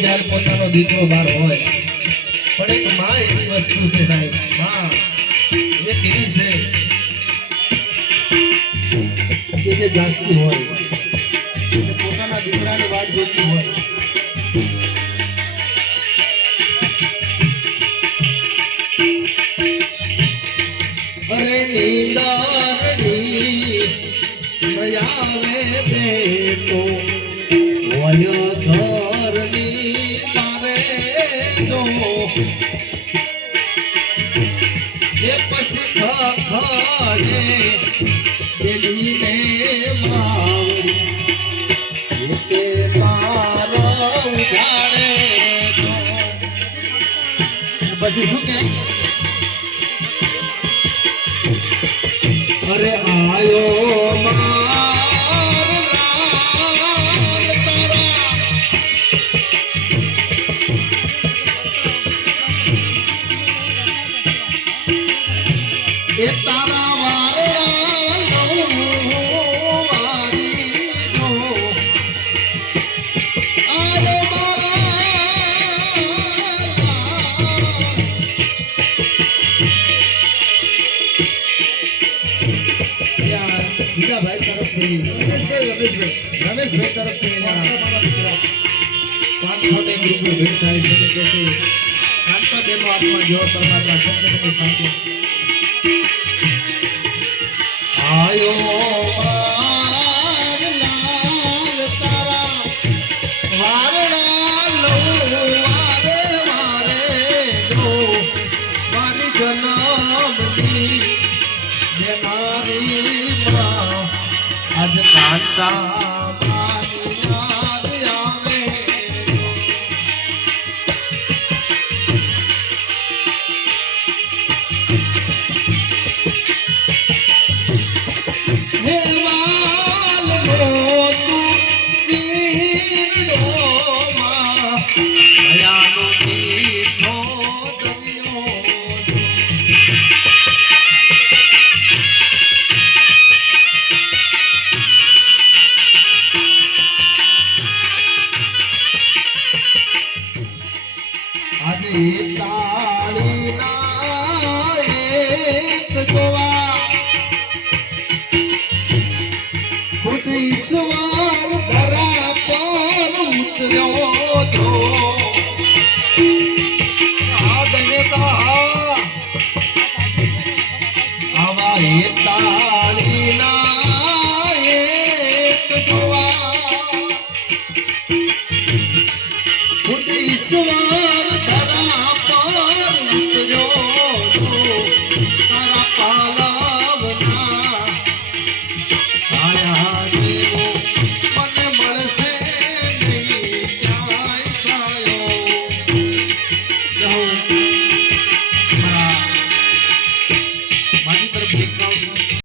જ્યારે પોતાનો દીકરો બાર હોય પણ એક માં એવી વસ્તુ છે સાહેબ, માં એક એવી છે કે જે જાગતી હોય પોતાના દીકરાની વાટ જોતી હોય. અરે નીંદરડી આવે બેટો વયો ધરની મારે જો એ પછી ખખડે પેલીને માવડી તે તારો ઉગાડે જો. પછી શું કે અરે આયો માર લાલ તારા એ તારા વારણા વારી જો આયો ભાઈ તરફથી રમેશભાઈ તરફથી 500 ને ગ્રુપ ભેટ થાય છે કે છે કાંતા બેનો આત્મા જો પરમાત્મા સંકટની સાથે આયો માર લાલ તારા વારણા લઉં વારે વારે જો મારી જન્મની દેનારી આજ કાંતા મારી યાદ આવે હે વાલનો તું વીરનો માં દયાનો મીઠો દરિયો આજે તાળી ના એક ગોવા ખુદ ઈશ્વર ધરા પર ઉતર્યો જો આવા એ તાળી ના એક ગોવા ખુદ ઈશ્વર